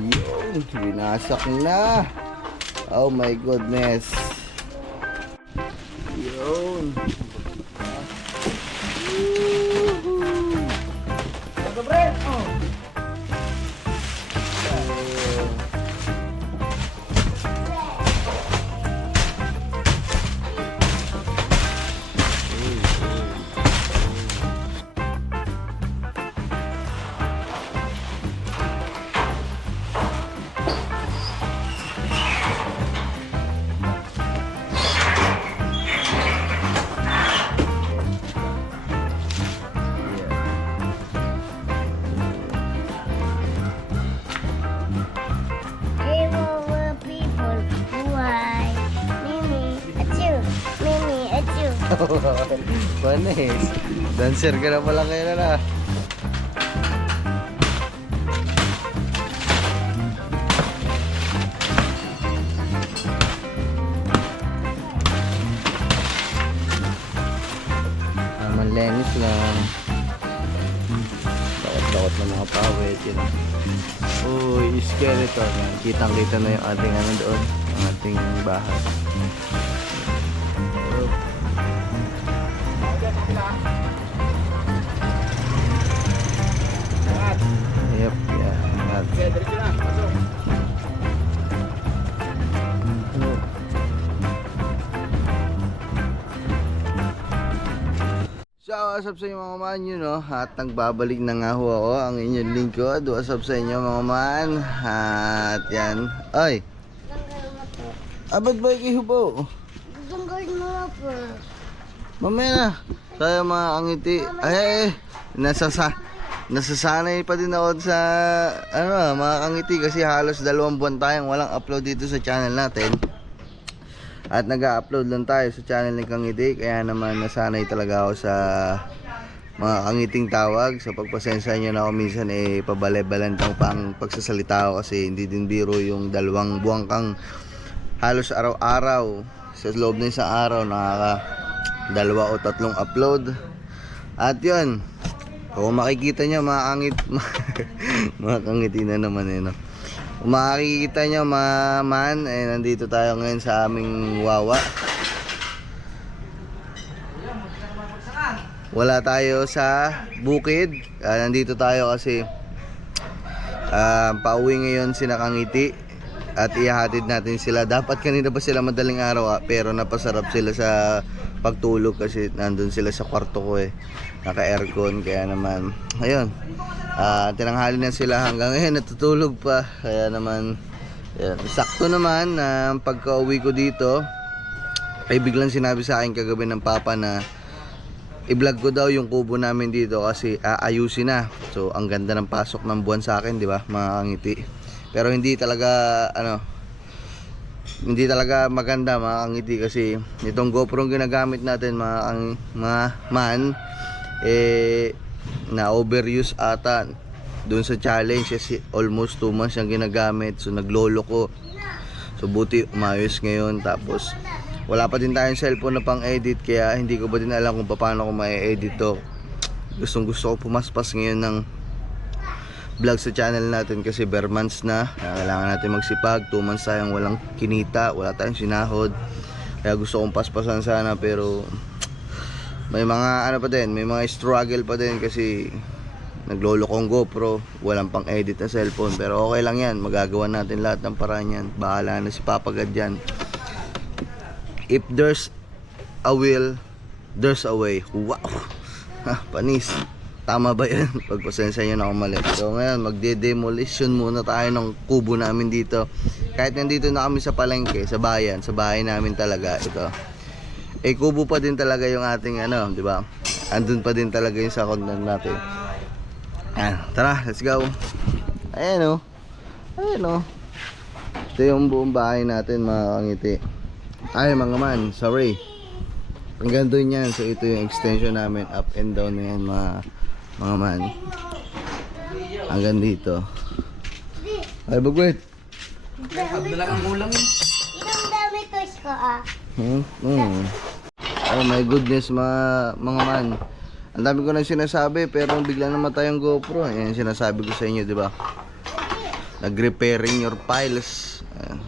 Yun, binasak na. Oh my goodness. Yun. Panis. Dancer ka na pala ngayon na. Lenis lang. Bakot-bakot na mga pawit. Yun. Uy, skeleton. Kitang-kita na yung ating ano doon. Ang ating bahay. Yep, yeah. Okay, diretso na. Pasok. So, what's up sa inyo mga man, yun no? At nagbabalik na nga ho ako, ang inyong lingkod. What's up sa inyo mga man? At yan. Ay! Ba't ba ikihubo? Gaganggal mo po. Mamaya na. Tayo mga angiti. Ay, nasasanay pa din ako sa mga angiti kasi halos 2 buwan tayong walang upload dito sa channel natin. At nag-upload lang tayo sa channel ni Kangiti. Kaya naman nasanay talaga ako sa mga kangiting tawag. So pagpasensya nyo na ako minsan pabale-balantang pa ang pagsasalita ko kasi hindi din biro yung 2 buwan kang halos araw-araw. Sa loob ng isang araw nakaka 2 o 3 upload. At yun, kung makikita nyo mga kangit mga kangiti na naman no. Kung makikita nyo mga man, nandito tayo ngayon sa aming wawa. Wala tayo sa bukid. Nandito tayo kasi pauwi ngayon sina Kangiti at ihahatid natin sila. Dapat kanina pa sila madaling araw pero napasarap sila sa pagtulog kasi nandun sila sa kwarto ko naka-aircon. Kaya naman ayun, tinanghali na sila hanggang ngayon natutulog pa. Kaya naman sakto naman na pagka-uwi ko dito ay biglang sinabi sa akin kagabi ng papa na i-vlog ko daw yung kubo namin dito kasi aayusin na. So ang ganda ng pasok ng buwan sa akin, di ba mga Kangiti? Pero hindi talaga hindi talaga maganda mga Kangiti kasi itong GoPro ginagamit natin mga man na overuse ata doon sa challenge kasi almost 2 months yung ginagamit. So naglolo ko. So buti umayos ngayon. Tapos wala pa din tayong cellphone na pang edit kaya hindi ko ba din alam kung paano ko ma-edit to. Gustong gusto ko pumaspas ngayon ng vlog sa channel natin kasi bare months na kailangan natin magsipag. 2 months tayong walang kinita, wala tayong sinahod, kaya gusto kong paspasan sana pero may mga pa din, may mga struggle pa din kasi naglolo kong GoPro, walang pang edit na cellphone. Pero okay lang yan, magagawa natin lahat ng paraan yan. Bahala na si Papa God dyan. If there's a will, there's a way. Wow! Panis. Tama ba yan? Pagpasensya nyo na ako mali. So ngayon, magde-demolition muna tayo ng kubo namin dito. Kahit nandito na kami sa palengke, sa bayan, sa bahay namin talaga ito. Kubo pa din talaga yung ating di ba? Andun pa din talaga yung sa content natin. Tara, let's go. Ayan o. Ito yung buong bahay natin mga Kangiti. Ay mga man, sorry. Hanggang doon yan. So ito yung extension namin. Up and down na yan mga man. Hanggang dito. Ay bagwit. Abdalang ang kulang yun. Ilang dami toys ko Oh my goodness mga man. Ang dami ko nang sinasabi pero bigla namatay ang GoPro. Yan sinasabi ko sa inyo, di ba? nag-repairing your files.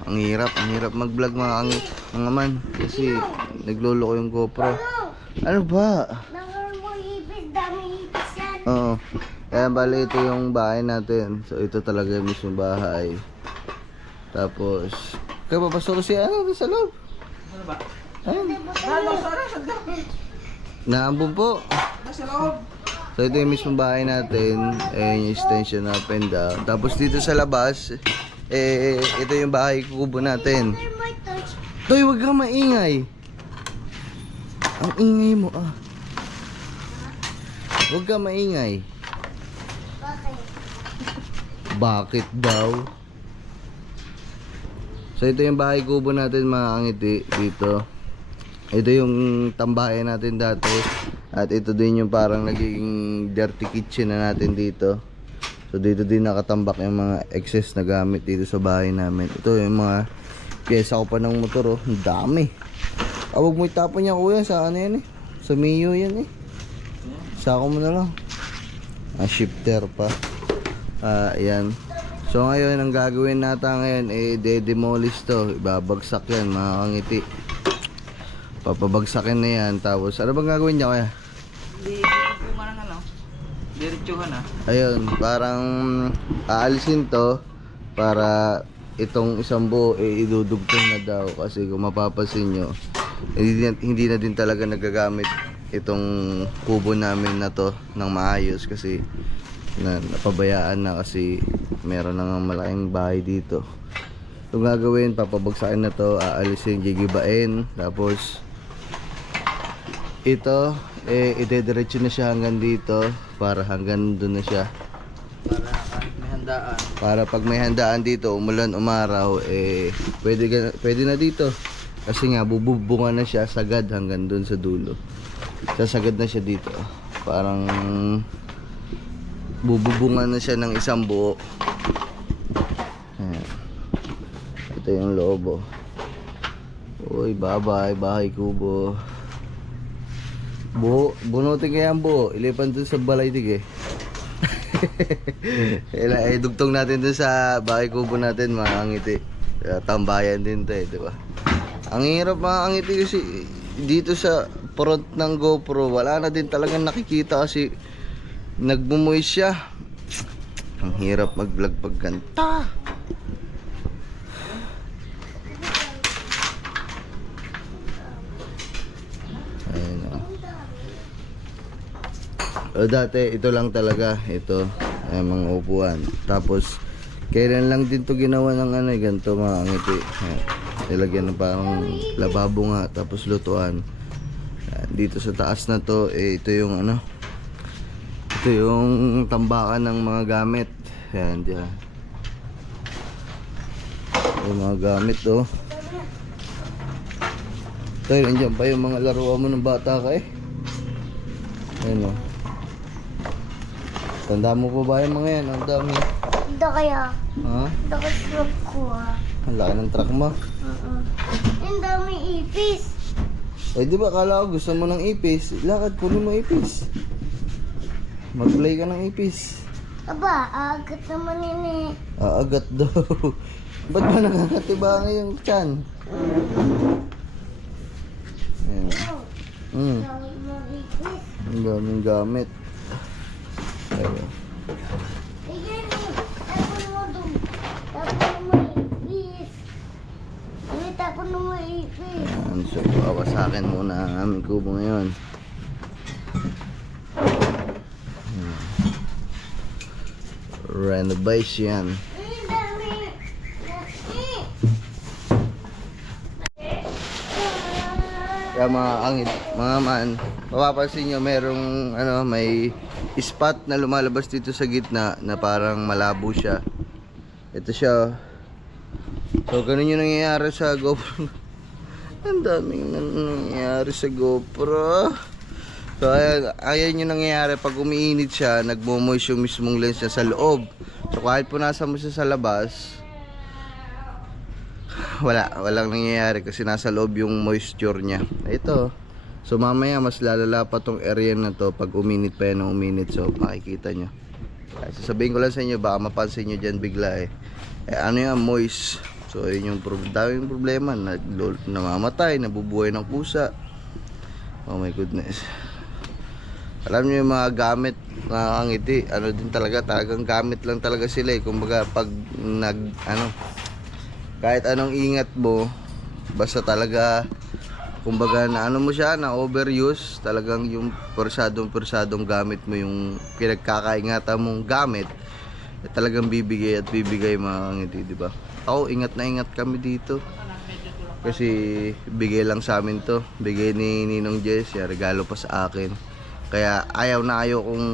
Ang hirap mag-vlog mga man kasi nagloloko yung GoPro. Ano ba? Nangar mo ipis, dami ipis yan. Oo. Kaya bali ito yung bahay natin. So ito talaga yung mismong bahay. Tapos kaya papasok si ano sa loob. Ano ba? Ayun. Ano, sorry, sanda. Naambon po. Nasa loob. So ito yung mismong bahay natin. Yung extension up and down. Tapos dito sa labas, ito yung bahay kubo natin. Nangar mo touch. Toy, wag kang maingay. Ang ingay mo ah. Wag kang maingay. Bakit? Bakit daw? So ito yung bahay kubo natin mga kangiti dito. Ito yung tambayan natin dati. At ito din yung parang naging dirty kitchen na natin dito. So dito din nakatambak yung mga excess na gamit dito sa bahay namin. Ito yung mga pyesa ko pa ng motor oh. Ang dami. Huwag mo itapon niya kuya sa ano yan eh. Sa Mio yan eh. Sako mo na lang. Shifter pa. Ayan. So ngayon ang gagawin natin ngayon de-demolish to. Ibabagsak yan mga kangiti. Papabagsakin na yan. Tapos ano bang gagawin niya kaya? Hindi po man ano. Diretsuhan ah. Ayun, parang aalisin to para itong isang buo idudugtong na daw. Kasi kung mapapansin nyo, hindi na din talaga nagagamit itong kubo namin na to ng maayos kasi napabayaan na kasi meron na nga malaking bahay dito. Itong gagawin, papabagsakin na to, aalisin, gigibain, tapos ito idediretso na siya hanggang dito para hanggang doon na siya Para kahit may handaan. para pag may handaan dito, umulan, umaraw, pwede na dito kasi nga bububungan na siya sagad hanggang doon sa dulo. Sasagad na siya dito, parang bububungan na siya ng isang buo. Ayan. Ito yung loob oh. Uy, bye-bye, bahay kubo. Buo, bunutin kaya ang buo. Ilipan dun sa balay tig eh. Dugtong natin dun sa bahay kubo natin mga kangiti. Tambayan din to eh, di ba? Ang hirap mga kangiti kasi dito sa front ng GoPro, wala na din talagang nakikita kasi nagmumoy siya. Ang hirap mag-vlog pag ganta. Ayun o. Dati ito lang talaga, ito ay mga upuan. Tapos kailan lang din to ginawa ng ano, ganito mga ngiti. Nilagyan ng parang lababo nga, tapos lutuan. Dito sa taas na to, ito yung ano, ito yung tambakan ng mga gamit. Ayan, dyan. Yung mga gamit oh. Tayo, nandiyan pa yung mga laruan mo ng bata ka eh. Ayan oh. Tanda mo pa ba yung mga yan? Ang dami. Ito kaya. Ha? Ito ka truck ko ah. Ang laki ng truck mo. Ang dami ipis. Eh di ba akala ko gusto mo ng ipis? Lakad, kunin mo ipis. Mag-play ka ng ipis. Aba, agad naman yun eh. Agat daw. Ba't ba nakakatiba yung tiyan? Ayan. Ang dami mo ipis. Ang daming gamit. Ayun. Ayan eh. Tapon mo doon. Tapon mo ipis. Tapon mo ipis. Ayan. So, bawasakin muna ang aming kubo ngayon. Ayan. Renovation. Ang dami. Kaya mga angit, mga man, mapapansin nyo merong ano, may spot na lumalabas dito sa gitna na parang malabo siya. Ito siya. So ganun yung nangyayari sa GoPro. Ang daming nangyayari sa GoPro. So ayan yung nangyayari pag umiinit siya, nagmo-moist yung mismong lens niya sa loob. So kahit punasan mo siya sa labas, walang nangyayari kasi nasa loob yung moisture niya. Ito. So mamaya mas lalala pa tong area na to pag uminit pa yan ng uminit. So makikita nyo. Sasabihin ko lang sa inyo, baka mapansin nyo dyan bigla eh. ano yan, moist. So yun yung daming problema, namamatay, nabubuhay ng pusa. Oh my goodness. Alam niyo yung mga gamit na kangiti, ano din talagang gamit lang talaga sila eh. Kumbaga pag kahit anong ingat mo, basta talaga kumbaga na ano mo siya, na overuse, talagang yung persadong gamit mo, yung pinagkakaingatan mong gamit, talagang bibigay at bibigay mga kangiti, di ba? Ako, ingat na ingat kami dito. Kasi bigay lang sa amin to. Bigay ni Ninong Jess, ya, regalo pa sa akin. Kaya ayaw na ayaw kong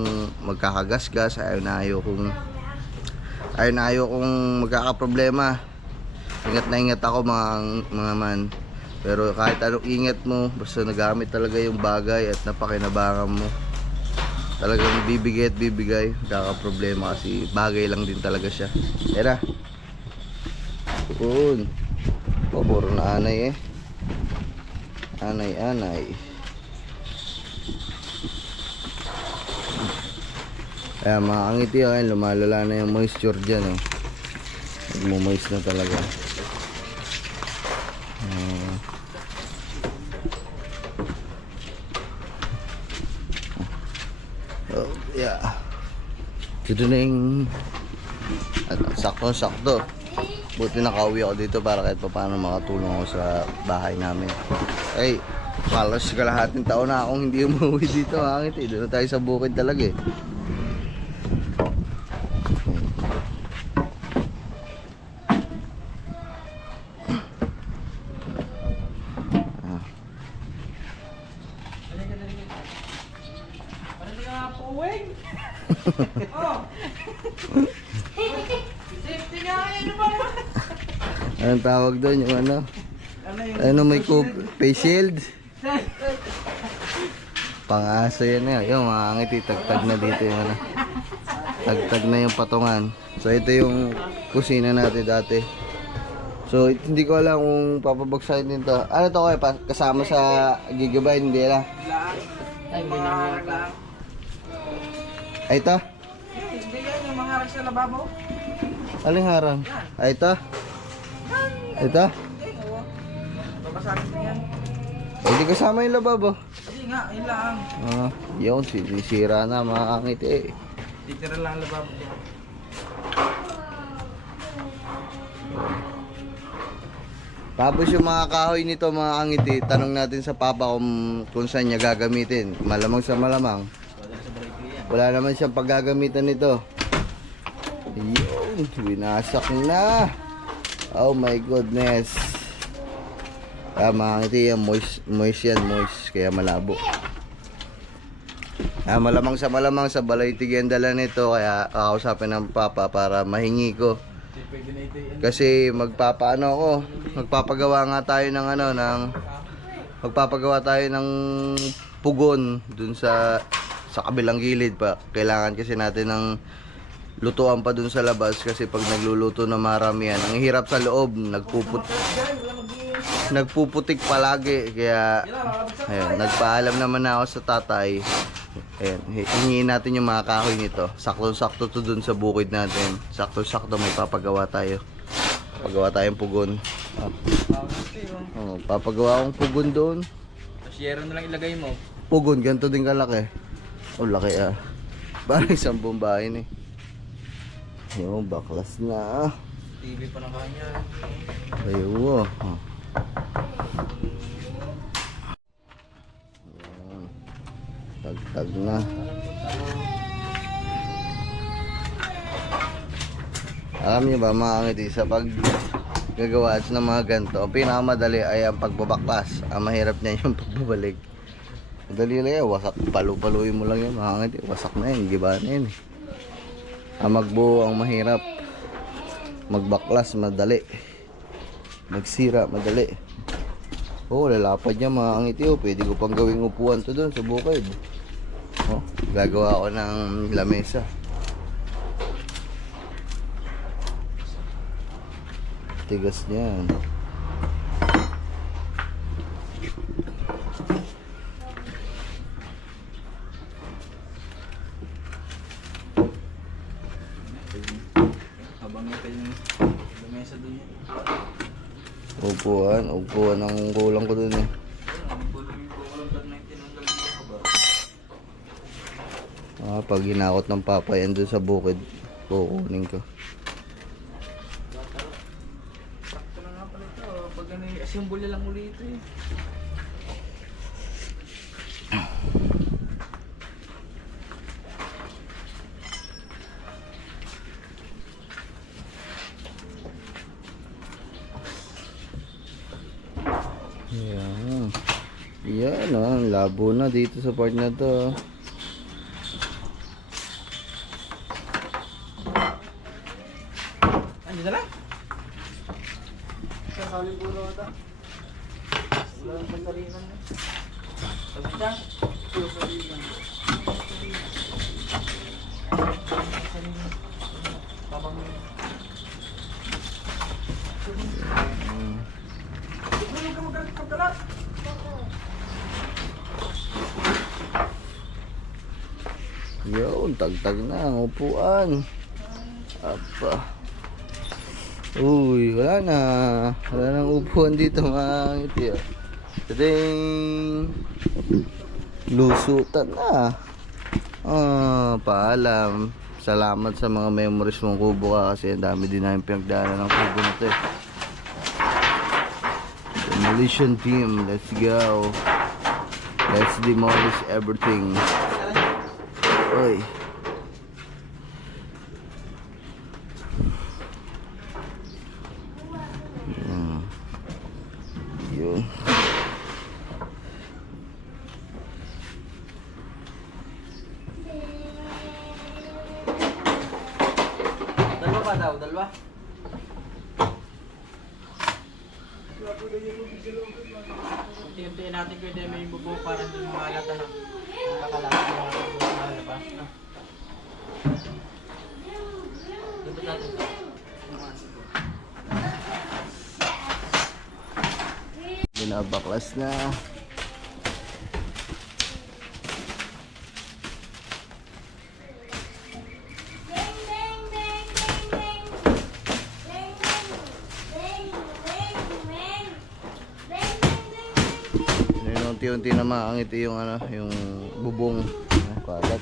magkakagasgas, ayaw na ayaw kong magkakaproblema. Ingat na ingat ako mga man. Pero kahit anong ingat mo, basta nagamit talaga yung bagay at napakinabangan mo, talagang bibigay at bibigay, magkakaproblema kasi bagay lang din talaga siya. Tara. Yun. Puro na anay eh. Anay. Kaya mga kangiti, lumalala na yung moisture dyan. Nagmo-moist na talaga. Oh, yeah. Dito na yung sakto. Buti nakauwi ako dito para kahit pa paano makatulong ako sa bahay namin. Ay, halos kalahating taon na akong hindi umuwi dito. Hangit eh. Doon na tayo sa bukid talaga eh. Safety nga kayo naman. Anong tawag doon? Yung ano may face shield? Pang-aso yan eh. Yung mga ngiti, tagtag na dito yung tagtag na yung patungan. So ito yung kusina natin dati. So hindi ko alam kung papabagsakin din to. Ano to kayo? Kasama sa Gigabyte? Hindi na. Ay, mga harag lang. Ay ito? Hindi yan, yung mga harag sa lababo. Aling harang? Ay ito? Ito? Babasagin din yan. Hindi kasama yung lababo. Hindi nga, yun lang. Yun, sinisira na mga kangiti. Titira lang ang lababo niya. Tapos yung mga kahoy nito mga kangiti, tanong natin sa papa kung saan niya gagamitin. Malamang sa malamang. Wala naman siyang paggagamitan nito. Yun, winasak na. Oh my goodness. Mga kangiti, moist yan, moist. Kaya malabo. Malamang sa Balay Tig ang dala nito. Kaya kakausapin ng papa para mahingi ko. Kasi magpapagawa nga tayo ng magpapagawa tayo ng pugon dun sa kabilang gilid pa. Kailangan kasi natin ng lutuan pa dun sa labas kasi pag nagluluto na marami yan, ang hirap sa loob, nagpuputik palagi. Kaya ayun, nagpaalam naman na ako sa tatay. Ayan, hingin natin yung mga kahoy nito. Sakto-sakto to dun sa bukid natin. Sakto-sakto may papagawa tayo. Papagawa tayong pugon. Papagawa akong pugon doon. Tapos yero na lang ilagay mo. Pugon, ganito din kalaki. Oh, laki ah. Parang isang bombahin eh. Yung baklas na. TV pa ng kanya. Ayun. Tagtag na. Alam niyo ba mga kangiti, sa pag gagawa ng mga ganito, ang pinakamadali ay ang pagbabaklas. Ang mahirap niya yung pagbabalik. Madali lang yan, wasak, palu-paluin mo lang yan mga kangiti, wasak na yan, giba na yan eh. Ang magbuo ang mahirap, magbaklas madali, magsira madali. Lalapad niya mga kangiti. Pwede ko pang gawing upuan to doon sa bukid. Gagawa ko ng lamesa. Tigas niyan. Habang ito yung Lamesa doon yan. Upuan ang kulang ko dun eh. Pulumin ko lang pag tinanggal dito ka ba? Pag hinakot ng papa yan dun sa bukid, kukunin ko. Sakto na nga pala ito. Pag ano yung assemble lang uli ito eh. Yan. Yan ang labo na dito sa part na to. Ano na lang? Sasali po na ito. Wala nang kasalinan mo. Sabi siya? Kasalinan. Kasalinan. Babang mo. Huwag ka magkalat. Yun, tagtag na ang upuan. Apa. Uy, wala na. Wala nang upuan dito mga ngiti. Tading. Lusutan na. Paalam. Salamat sa mga memories mong kubo ka kasi ang dami din namin pinagdaanan ng kubo na to eh. Demolition team, let's go. Let's demolish everything. Oy. Yun. Dalawa pa daw, dalawa. Unti-untiin natin kung may bubuo para hindi mahalata na. Kakalaki mga bubuo sa labas. Dito natin. Binabaklas na. Bang, bang, bang, bang, bang. Bang, bang, bang, bang, bang. Bang, bang, bang, bang, bang. Yun, unti-unti na maangit yung ano, yung bubong. Kalat.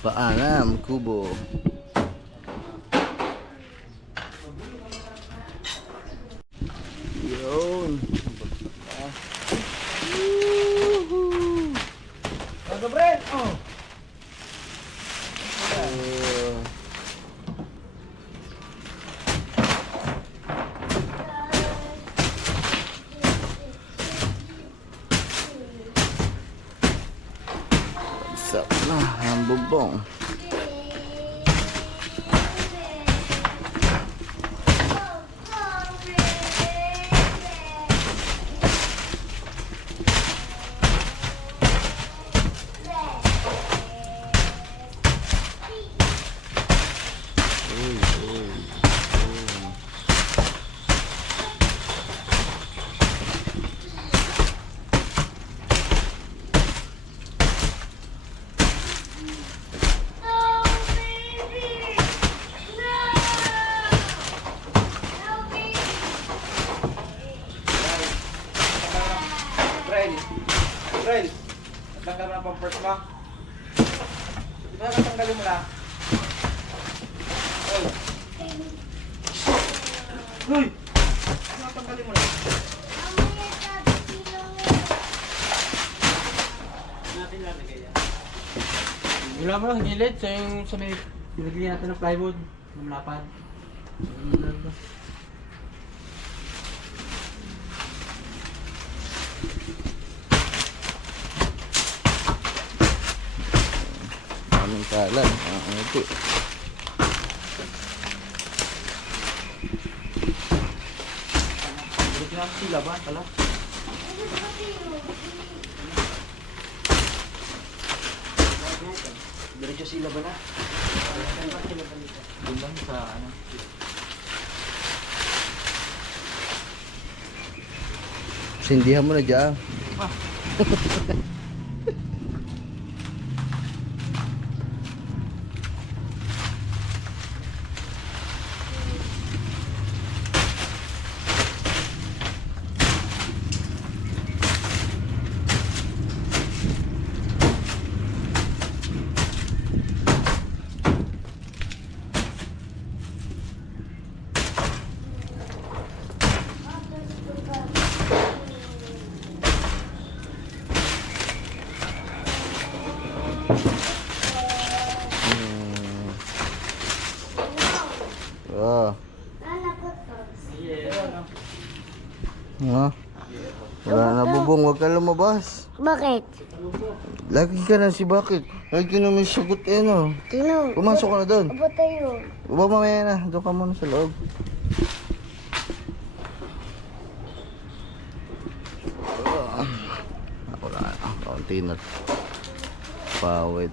Paalam, kubo. Yun. Woohoo. Gabriel! Oh! What's up na ang bubong? Gabriel! Natanggal mo na pampers mo? Di ba natanggalin mo na? Hoy! Hoy! Natanggalin mo na? Natin lalagay yan. Wala mo lang, gilid. Sa may pinagligyan natin ng plywood. Namlapan. Anong kalan? Ang ito. Buti na sila ba? Tala. Diretso sila ba na? Doon lang sa ano. Sindihan mo na dyan. Ah. Oh. Anak ko to. Ha? Wala na bubong, huwag ka lumabas. Bakit? Lagi ka na si bakit? Lagi ka na may sagot eh no. Tino. Pumasok ka na doon. Aba tayo. Uba mamaya na, doon ka muna sa loob. Wala na, kaunti na. Pawid.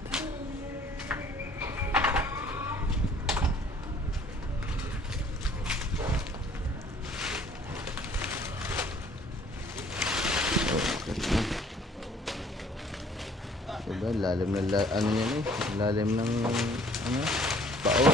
Diba, lalim na ano yan eh. Lalim ng ano, pao.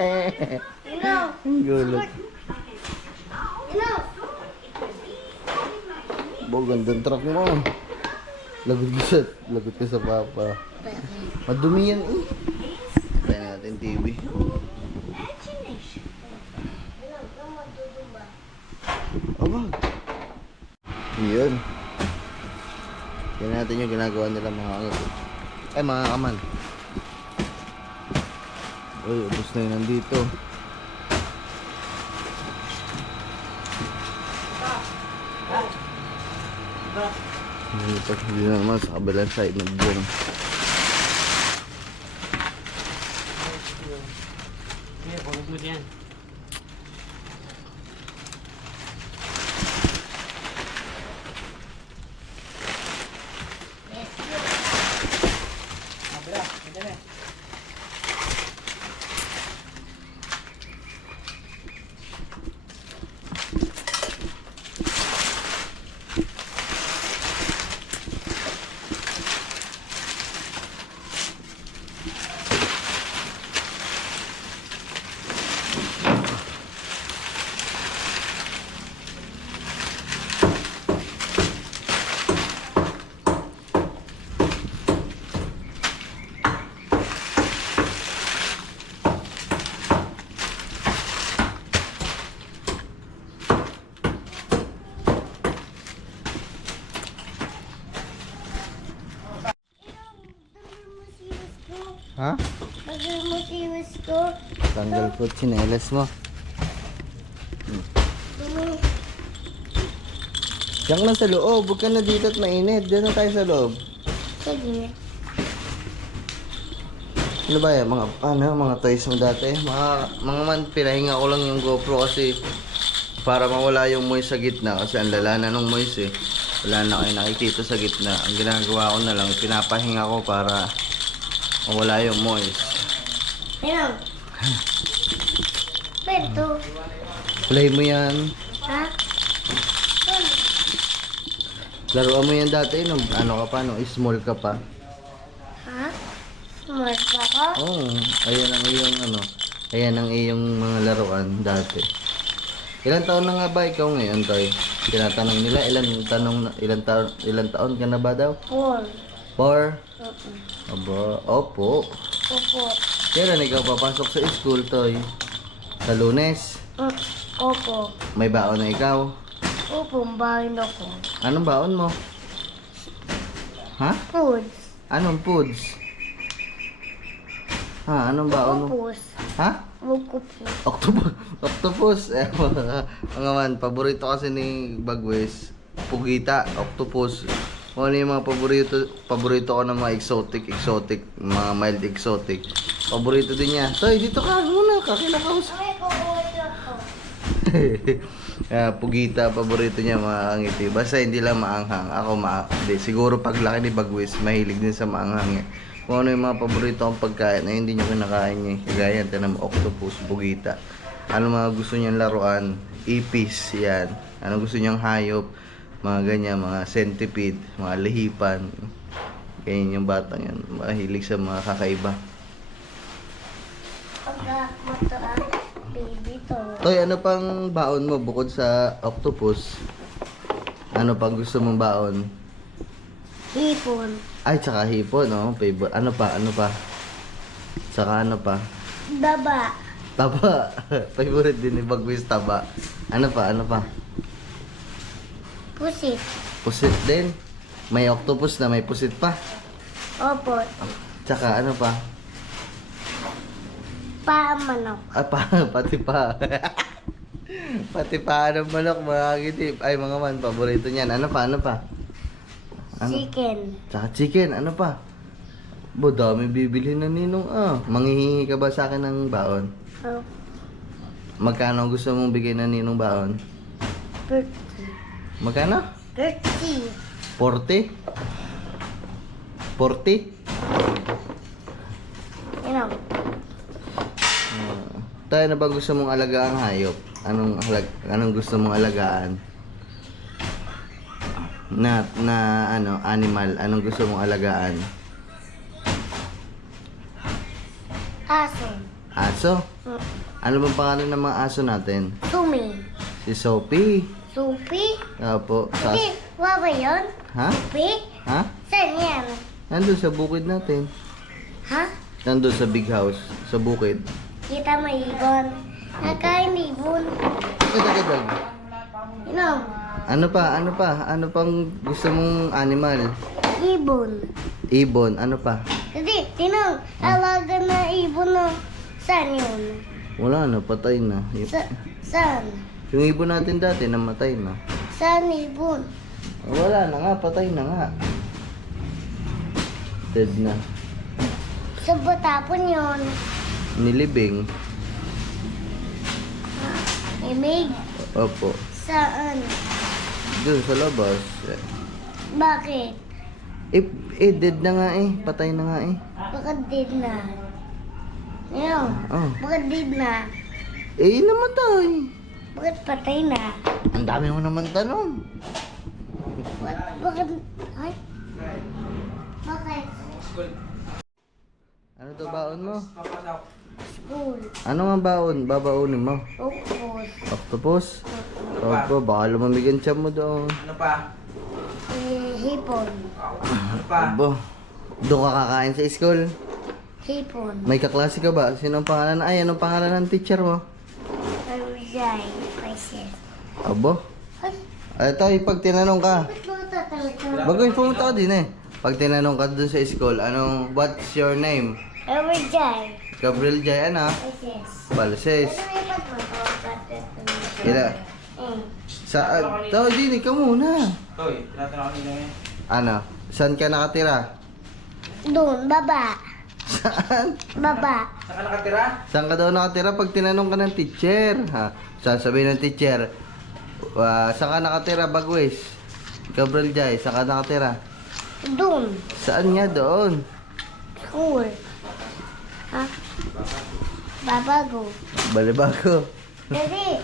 Tino. Ang gulat. Tino. Bo, gandang truck mo. Lagot ka sa papa. Madumi yan eh. Tayo natin TV. Aba. Yun. Yan natin yung ginagawa nila mga mga kaman. Uy, ubos na yun nandito. Hindi na naman sa kabilang side ng buong. Sige, pulog mo dyan. Mabila, madali. Ha? Bagay mo siwas ko. Tanggal ko tsinelas mo. Tino. Diyan lang sa loob. Huwag ka na dito at mainit. Diyan na tayo sa loob. Sige. Ano ba yan? Mga toys mo dati? Mga man, pinahinga ko lang yung GoPro kasi para mawala yung moist sa gitna kasi ang lala na nung moist eh. Wala na kayo nakikita sa gitna. Ang ginagawa ko na lang, pinapahinga ko para mawala yung moist. Tino. Pwede. Play mo yan. Ha? Laruan mo yan dati nung ano ka pa, nung small ka pa. Ha? Smart ako? Oo, ayan ang iyong ayan ang iyong mga laruan dati. Ilan taon na nga ba ikaw ngayon, Toy? Tinatanong nila, ilan taon ka na ba daw? 4. 4? Aba, opo. Opo. Kailan ikaw papasok sa school, Toy? Sa Lunes? Opo. May baon na ikaw? Opo, bahin ako. Anong baon mo? Ha? Foods. Anong foods? Ha? Anong baon mo? Octopus. Ha? Octopus. Octopus. Octopus. Eh, mga man, paborito kasi ni Bagwes, pugita, octopus. Kung ano yung mga paborito ko ng mga exotic, mga mild exotic. Paborito din niya. Toy, dito ka muna, kakilakaus. Ay, kukuha ko. Pugita, paborito niya mga ngiti. Basta hindi lang maanghang. Ako hindi. Siguro paglaki ni Bagwes, mahilig din sa maanghang eh. Kung ano yung mga paborito kong pagkain na hindi nyo kinakain niya. Kagaya yan, tinam octopus, pugita. Ano mga gusto niyang laruan? Ipis, yan. Ano gusto niyang hayop? Mga ganyan, mga centipede, mga lihipan. Ganyan yung batang yan. Mahilig sa mga kakaiba. Pagkakuto ang baby to. Toy, ano pang baon mo bukod sa octopus? Ano pang gusto mong baon? Hipon. Ay, tsaka hipon, no? Favorite. Ano pa? Ano pa? Tsaka ano pa? Baba. Taba. Favorite din ni Bagwis, taba. Ano pa? Ano pa? Pusit. Pusit din. May octopus na may pusit pa. Opo. Tsaka ano pa? Pamanok. Ah, pati pa. Pati pa ng manok, mga gitip. Ay, mga man, paborito niyan. Ano pa? Ano pa? Ano? Chicken. Tsaka chicken, ano pa? Bo, dami bibili na ninong Manghihingi ka ba sa akin ng baon? Oh, Magkano gusto mong bigay na ninong baon? 30. Magkano? 30. 40? 40? Tayo na ba gusto mong alagaan hayop? Anong gusto mong alagaan? Na animal, anong gusto mong alagaan? Aso. Aso? Ano bang pangalan ng mga aso natin? Sumi. Si Sophie. Supi? Opo. Hindi, wala yun? Ha? Supi? Ha? Saan yan? Nandun sa bukid natin. Ha? Nandun sa big house, sa bukid. Kita may ibon. Nakain ibon. Kadag-kadag. Inom. Ano pa? Ano pa? Ano pang gusto mong animal? Ibon. Ibon. Ano pa? Hindi, tinong. Alaga na ibon na. Saan yun? Wala na, patay na. Saan? Yung ibon natin dati, namatay na. Saan ibon? Wala na nga, patay na nga. Dead na. Sa batapon yun. Nilibing. Imig. Opo. Saan? Doon sa labas. Bakit? Dead na nga eh. Patay na nga eh. Bakit dead na? Inom. Oh. Bakit dead na? Namatay. Bakit patay na? Ang dami mo naman tanong. Bakit? Ay? Bakit? Ano to baon mo? School. Ano nga baon? Babaonin mo? Octopus. Octopus? Opo, baka lumamig ang tiyan mo doon. Ano pa? Hipon. Ano pa? Abo, doon ka kakain sa school? Hipon. May kaklase ka ba? Sino ang pangalan? Ay, anong pangalan ng teacher mo? Arujay. Prices. Abo. Ay, Ito, pag tinanong ka, ba't mo tatalagay? bago pumunta ka din eh. Pag tinanong ka doon sa school, what's your name? Arujay. Gabriel Jay, ano? Prices. Balses. Ano yung ba't mo tatalagay? Kila. Saan? Tawag din, ikaw muna. Hoy, tinatanong nila ngayon. Ano? Saan ka nakatira? Doon, baba. Saan? Baba. Saan ka nakatira? Saan ka daw nakatira pag tinanong ka ng teacher? Ha? Sasabihin ng teacher, saan ka nakatira, Bagwes? Gabriel Jay, saan ka nakatira? Doon. Saan nga doon? School. Ha? Babago. Balibago. Dali.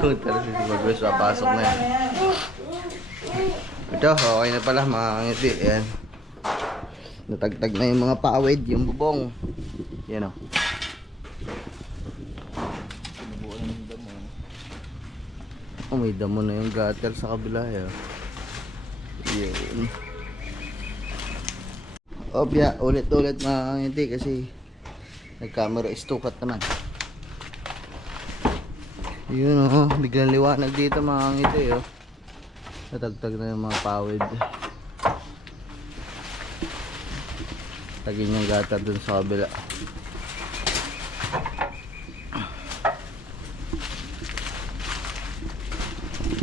Puta na si Bagwes, papasok na yan. Ito, okay na pala mga kangiti. Ayan. Natagtag na yung mga pawid, yung bubong. Yan o. Oh, may damo na yung gutter sa kabila. Yan. Yun. Opya, ulit-ulit mga kangiti kasi nag-camera istukat naman. Yun o, biglang liwanag dito mga kangiti o. Natagtag na yung mga pawid. Tagin yung gata dun sa kabila.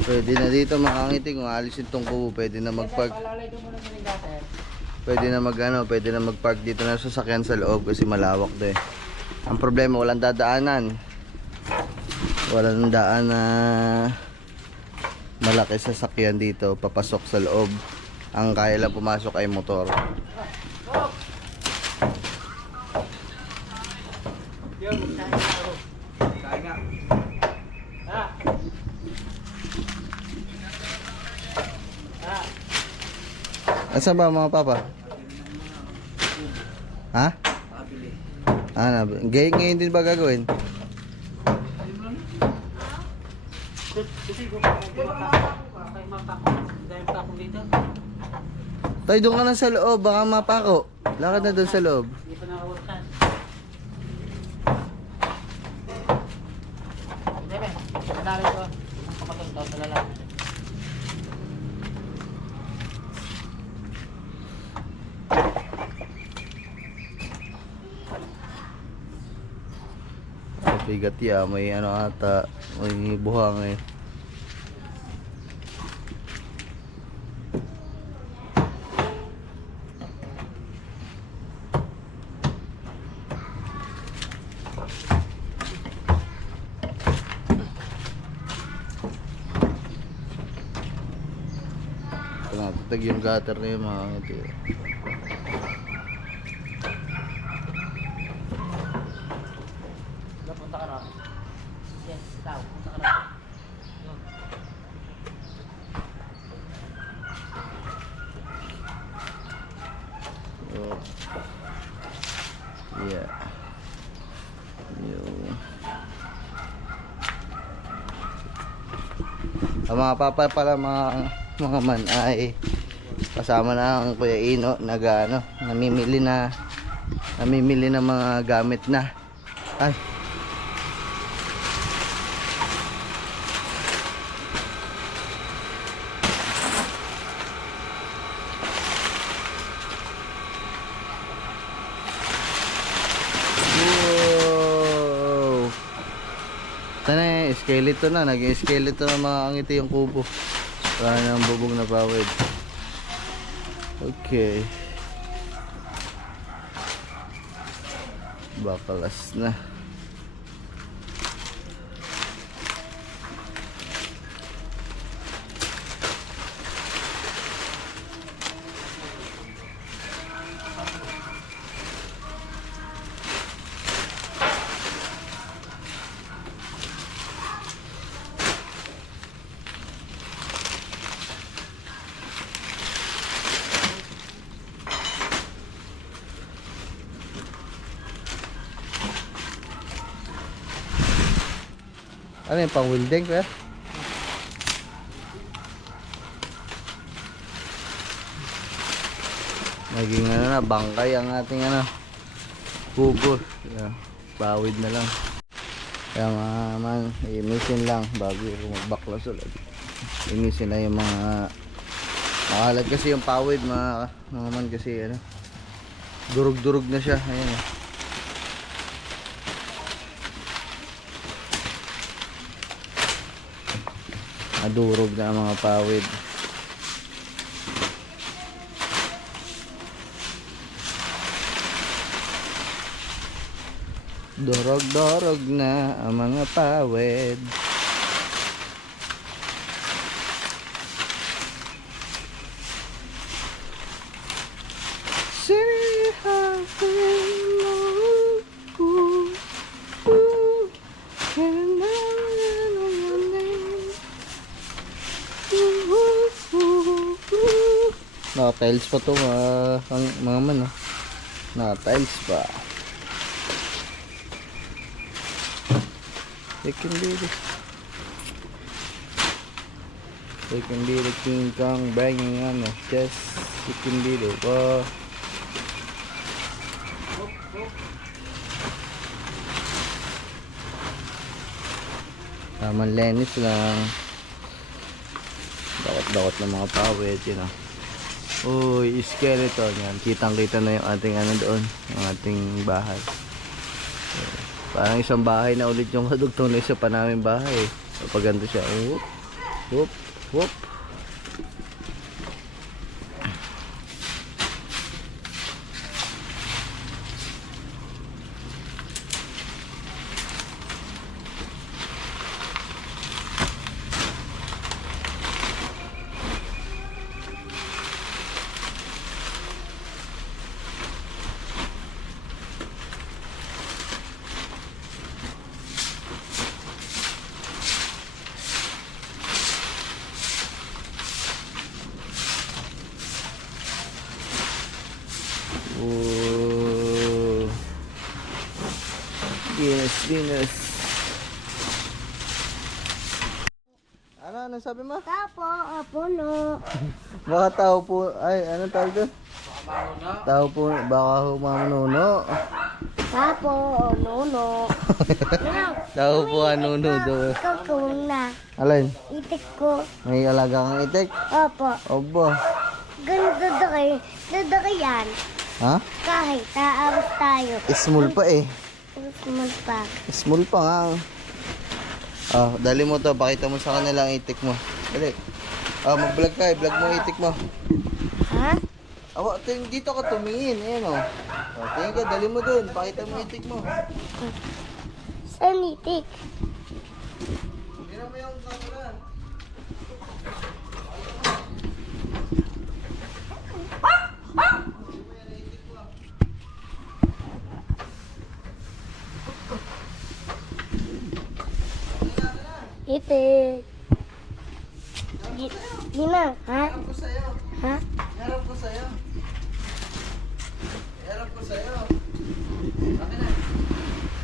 Pwede na dito makangiting, maalisin tong kubo. Pwede na magpark. Palalay ko muna sa gutter. Pwede na magpark dito na sasakyan sa loob kasi malawak 'to eh. Ang problema, walang dadaanan. Walang daan na malaki sasakyan dito papasok sa loob. Ang kaya lang pumasok ay motor. Yo, magkain na ako. Kain nga. Ah. Asa ba mga papa? Ha? Ngayon din ba gagawin? Kasi ko kay mapako. Dahil pa ako dito. Tay, doon ka na sa loob, baka mapako. Lakad na doon sa loob. Hindi pa nakawasan. Hindi ba? Madali ko. Kapatong daw sa lalaki. Bigat ya, may ano ata, may buhang eh. Natutag yung gutter na yung mga ito. Punta ka na. Yes, ikaw. Punta ka na. Oh. Yeah. Yung ang mga papa pala mga man ay kasama na ang Kuya Ino namimili ng mga gamit na. Ay. Wow. Sana skeleton na, naging skeleton na mga ngiti yung kubo. Wala na ang bubog na pawid. Okay. Bakalas na. Ano yung pang welding, kuya? Naging bangkay ang ating kubo. Yeah, bawid na lang. Kaya man, imisin lang bago magbaklas ulit. Imisin na yung mga makalat kasi yung pawid, mga man kasi durug-durug na siya. Ayan Adurog na ang mga pawid. Durog-durog na ang mga pawid. See how they move, and naka-tiles pa to mga man naka-tiles pa. They can be the King Kong banging just you can be the tamang lenis lang, dawat ng mga pawid Uy, skeleton yan. Kitang kita na yung ating doon, yung ating bahay. Parang isang bahay na ulit yung kadugtong na isa pa namin bahay. Kapag ganito siya, whoop, whoop, whoop. Oh. Venus. Ano sabi mo? Tapo, puno. Baka tao po, ay, anong tawag doon? Tao po, baka humamununo. Tapo, nuno. Tao po, anuno doon. Ikaw kung na. Alin? Itik ko. May alaga kang itik? Opo. Obo. Ganun dadaki yan. Ha? Kahit taabot tayo. Small pa eh. Small pa. Small pa nga. Ah, dali mo to, pakita mo sa kanila ang itik mo. Dali. Ah, mag-vlog ka, i-vlog mo ang itik mo. Ha? Awa, dito ka tumingin, ayan o. Oh, tingin ka, dali mo dun, pakita mo ang itik mo. Saan itik? Tingnan mo yung camera. Itik. Gina, ha? Harap ko sa'yo. Ha? Harap ko sa'yo. Harap ko sa'yo. Okay na.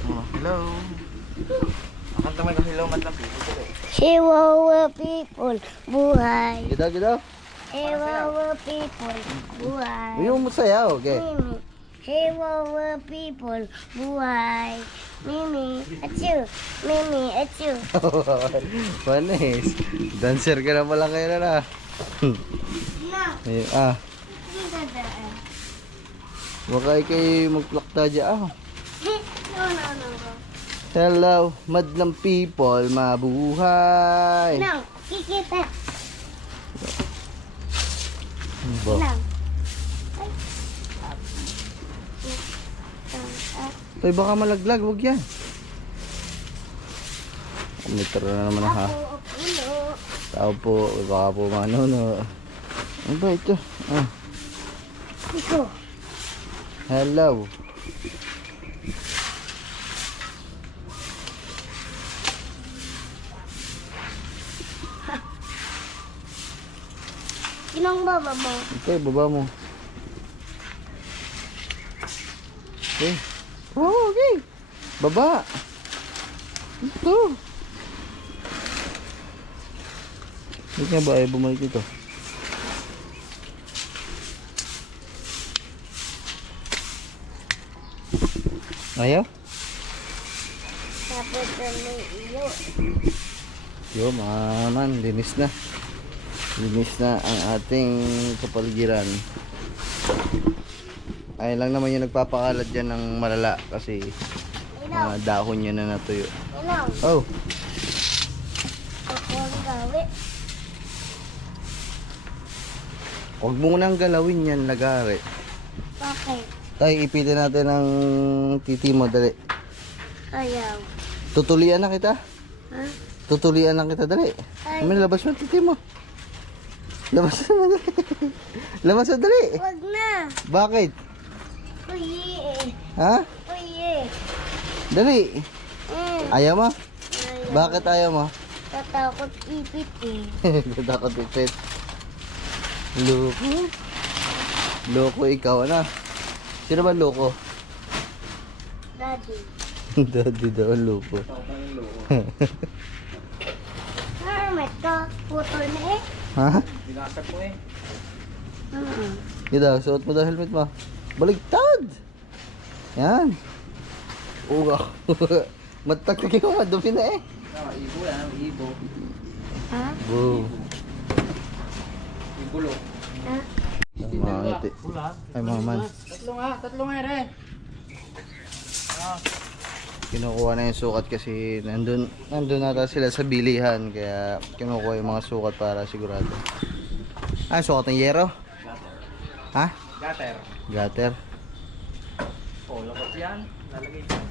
Oh, hello. Akanta mo yung hello, matang people. Chihuahua people, buhay. Gida, gida. Chihuahua people, buhay. Yung mo sayaw, okay. Mimi. Chihuahua people, buhay. Mimi, achoo. Mimi, achoo. Panis. Dancer ka na pala ngayon na. Na, Ayun, ah. hindi dadaan. Baka ikay magplakta dyan. Ah. No. Hello, madlang people, mabuhay. No, kikita. Bo. No. Ay, baka malaglag, wag yan. Metro na naman ha. Ako, puno. Tao po, baka po manuno. Ano ba ito? Ah, Iko. hello. Sinong baba mo? Okay, baba mo. Okay. Oh, okay. Baba. Ito. Hindi nga ba ay bumalik ito? Ayaw? Tapos may iyo. Yo, man, linis na. Linis na ang ating kapaligiran. Ay lang naman yung nagpapakalat dyan ng malala kasi Ilaw. mga dahon niya na natuyo. Ilaw. Oh, Ako ang gawi. huwag mo nang galawin yan, lagari. Bakit? Tay, ipitin natin ang titi mo, dali. Ayaw. Tutulian na kita. Ha? Tutulian na kita, dali. Ay. Amin, labas mo ang titi mo. Labas mo, dali. Labas mo, dali. Wag na. Bakit? Uyi eh. Ha? Uyi. Dali. Ayaw mo? Ayaw. Bakit ayaw mo? Tatakot ipit eh. Takot ipit. Loko. Loko ikaw, ano? Sino ba loko? Daddy. Daddy daw ang loko. May to. Putol na eh. Ha? Binasag mo eh. Ito, suot mo daw helmet mo. Baligtad! Yan. Uga. Matagtagin mo, madumi na eh. Ibo yan, ibo. Ha? Boo. Ibulo. Ha? Mga ngiti. Ay, mga man. Tatlo nga, re. Kinukuha na yung sukat kasi nandun nata sila sa bilihan. Kaya kinukuha yung mga sukat para sigurado. Ah, sukat ng yero? Ha? Gutter. Gutter. Oh, lakot yan. Lalagay dyan.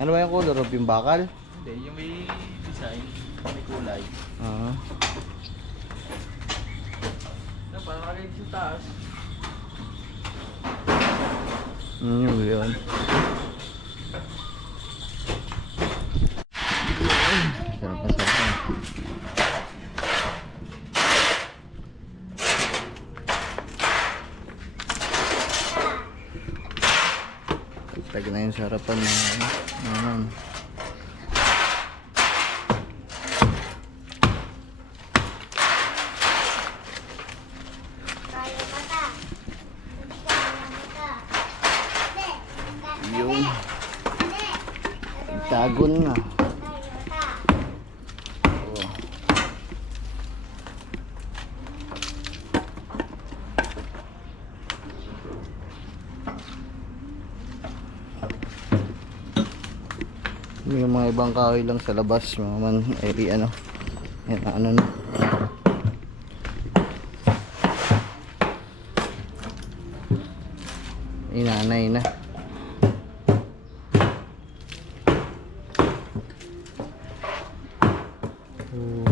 Ano ba yung color of yung bakal? Hindi, yung may design, may kulay. Ah. Na, parang lalagay sa taas. Yung yun. Sarap na sarap na. Tag na yung sarapan na naman. Kaya mata. Kaya mata. Hindi. Yung Hindi. tagon na. Kaya mata. Oh. Yung mga ibang kahoy lang sa labas, mga man, ano, yan, ano na. Inanay na. Oh.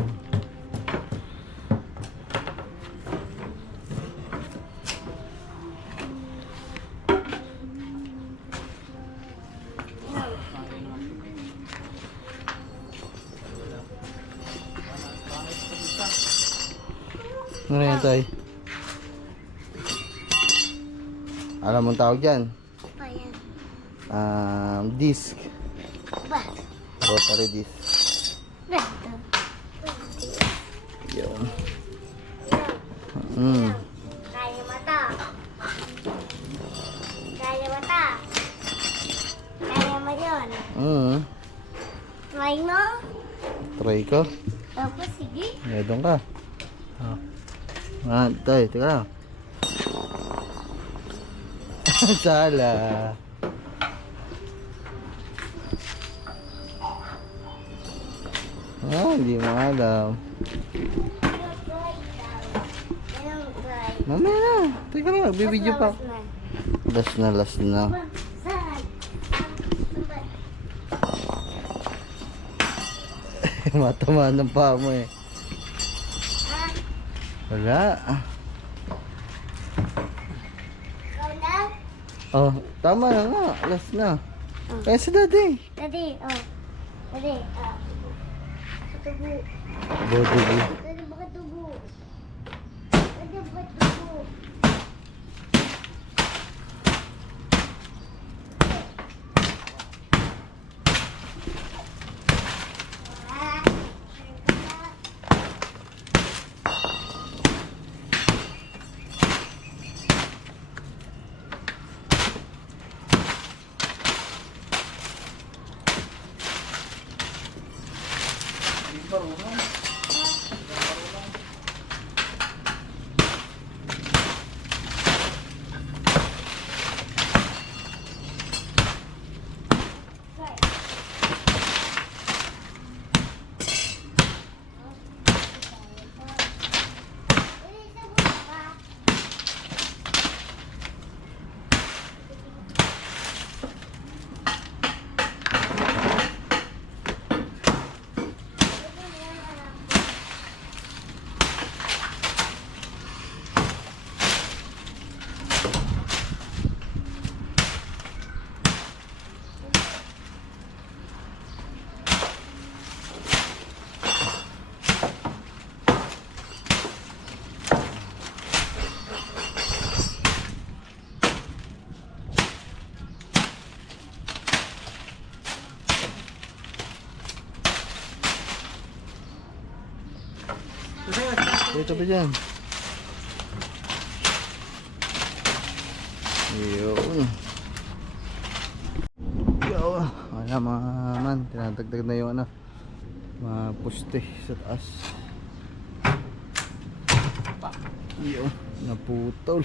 Ano yan tayo? Alam mong tawag dyan? Pa yan. Disc. Ba? Rotary disc. Beto. Yun. Kaya mata. Kaya mata. Kaya mo yun. Try mo. Try ko. Tapos sige. Medong ka. Tayo, teka lang. Sala. Hindi mo alam. Mamaya na. Teka lang, magbibideo pa. Last na. Saan? Matamaan ng paa mo eh. Ha? Wala. Ikaw na? Oh, tama na nga. Last na. Kaya si daddy. Daddy, oh. Daddy, oh. Katubo. Bodogi. Daddy, baka tubo. Daddy, baka tubo. Ah. Ito pa dyan. Yun. Yo. Wala mga man. Tinatagdag na yung ano. Mga puste sa taas. Yun. Naputol.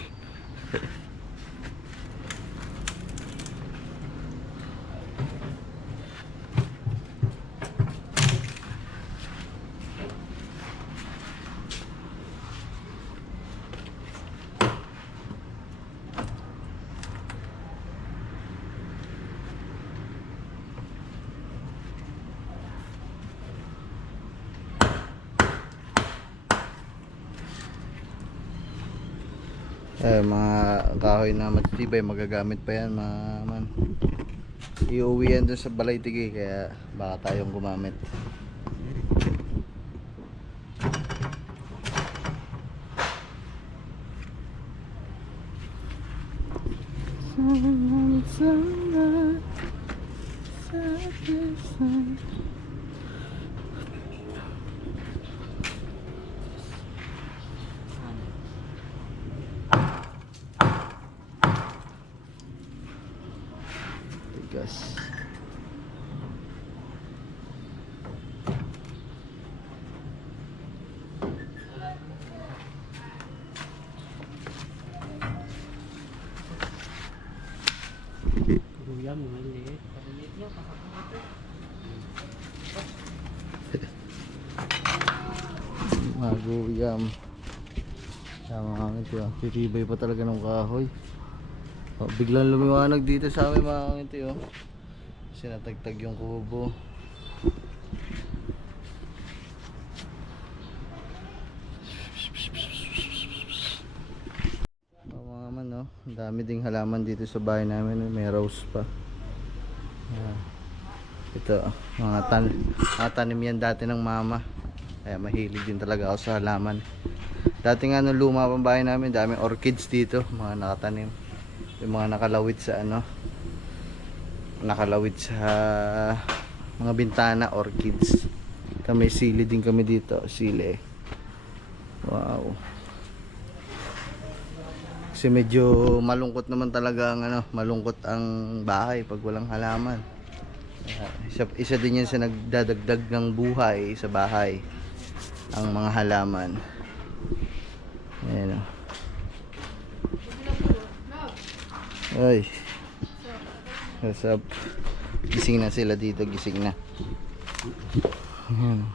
Ay, mga kahoy na matitibay, magagamit pa yan mga man. Iuwi yan dun sa balay tigi, kaya baka tayong gumamit. Tigas. Kuya, maliit. Maliit niya, Maguyam. Tama nga ito. Titibay pa talaga ng kahoy. Oh, biglang lumiwanag dito sa amin mga kangiti oh. Sinatagtag yung kubo. Oh, mga man oh. Ang dami ding halaman dito sa bahay namin. May rose pa. Ayan. Ito mga tanim yan dati ng mama. Kaya mahilig din talaga ako sa halaman. Dati nga nung luma pang bahay namin, daming orchids dito, mga nakatanim. Yung mga nakalawit sa nakalawit sa mga bintana, orchids. Kami sili din kami dito, sili. Wow. Kasi medyo malungkot naman talaga ang malungkot ang bahay pag walang halaman. Isa din yan sa nagdadagdag ng buhay sa bahay, ang mga halaman. Ayan o. Ay. What's up? Gising na sila dito, gising na. Ayan.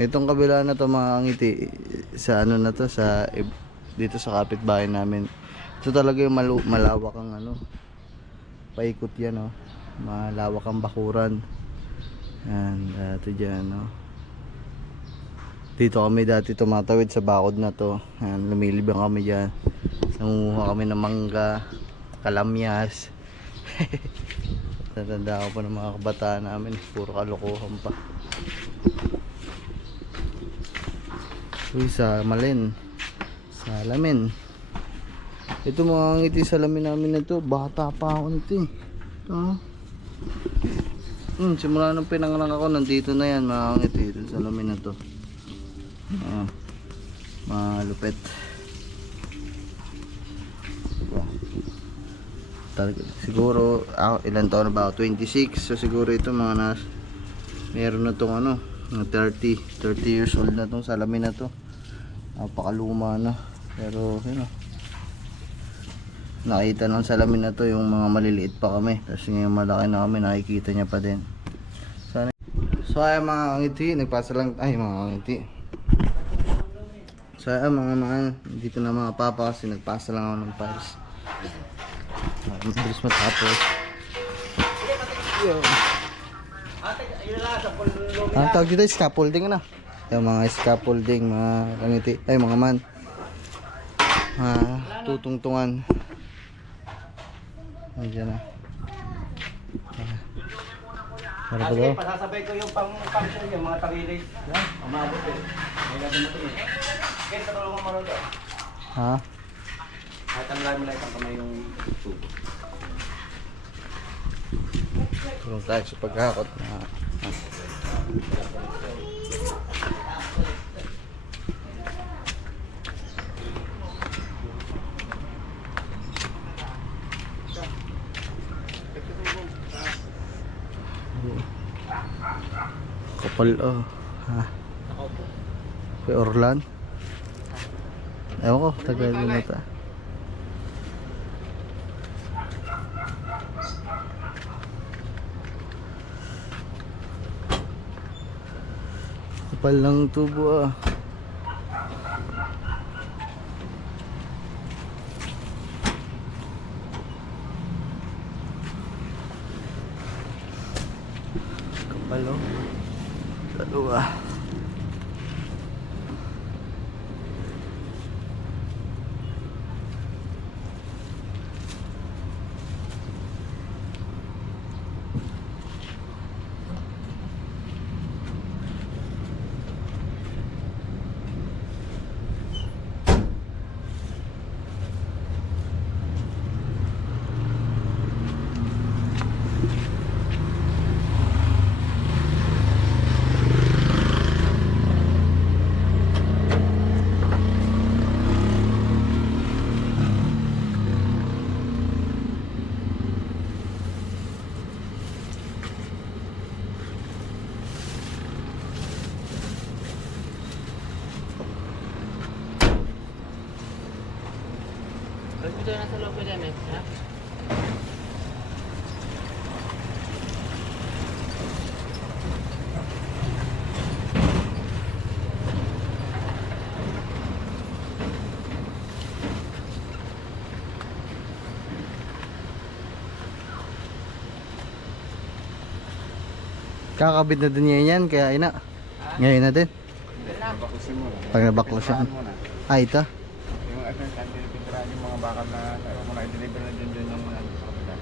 Itong kabila na to mga ngiti, sa na to, sa dito sa kapitbahay namin. Ito talaga yung malawak ang paikot yan oh. Malawak ang bakuran. Yan, dati dyan no. Dito kami dati tumatawid sa bakod na to. Yan, lumilibang kami dyan. Nangunguha kami ng mangga, kalamyas. Tatanda ko pa ng mga kabataan namin, puro kalokohan pa. Uy, salamin. Ito mga ngiti salamin namin na to. Bata pa ako nito eh. Simula nung pinanganak ako, nandito na yan mga ngiti. Ito salamin na to. Malupit. Siguro ako, ilan taon na ba ako? 26. So siguro ito mga meron na tong 30 years old na tong salamin na to. Napakaluma na. Pero nakita ng salamin na to yung mga maliliit pa kami. Tapos ngayon malaki na kami, nakikita niya pa din. So ay mga ngiti, nagpasa lang mga ngiti. So ay mga dito na mga papa kasi nagpasa lang ako ng files. Mabilis matapos. Ang tawag dito scaffolding na. Yung mga scaffolding, mga ngiti, mga man. Tutungtungan. Andiyan na. Para ba daw? Pasasabay ko yung pang-function yung mga tagilid. Yan, umabot eh. May labi na ito eh. Kaya katulungan mo rin ito. Ha? Kahit ang lami lang itang kamay yung tubo. Tulong tayo sa paghakot. Kapal Kay Orlan. Ewan ko, tagal din na ta. Kapal lang tubo Kapal Dalawa. Ba't mo tayo nasa loob ko dyan, ha? Kakabit na din niya yan, kaya ina. Ngayon na din. Bakusin mo. Pag nabaklusan. Pintrahan mo na. Ah, ito. Yung ano, saan pinipinturahan yung mga bakal na ayaw mo na i-deliver na dyan yung ano sa kapila.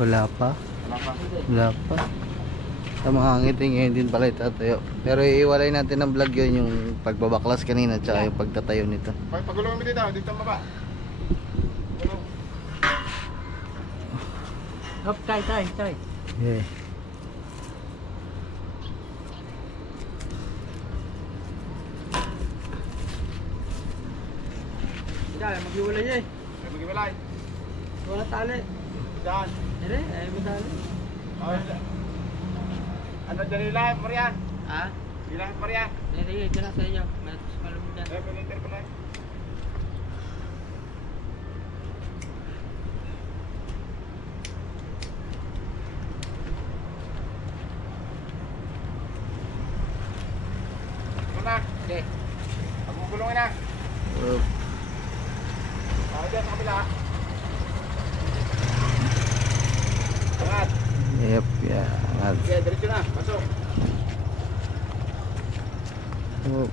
Wala pa. Wala pa. Wala pa. Sa mga ngiting ngayon din pala itatayo. Pero iiwalay natin ng vlog yun, yung pagbabaklas kanina tsaka yung pagtatayo nito. Pagulungan mo dito, dito ang baba. Gulong. Hop, tay. Yeah. Dahil, mag-iwalay eh. Ay, mag-iwalay. Wala tali. Daan. Ere, ayaw mo tali. Oh, ano dyan nila, Marian? Ha? Bilang Marian. Ere, ito na sa iyo. Malumog na. Eh, piniter ko na. Ito na. Okay. Pagugulungan na. Para dyan sa kabila. Angat. Yep, yeah. Okay, diretso na. Pasok. Oh.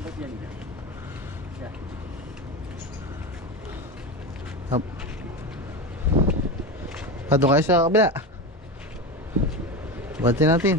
Ba't yan dyan? Yan. Up. Doon kayo sa kabila. Batin natin.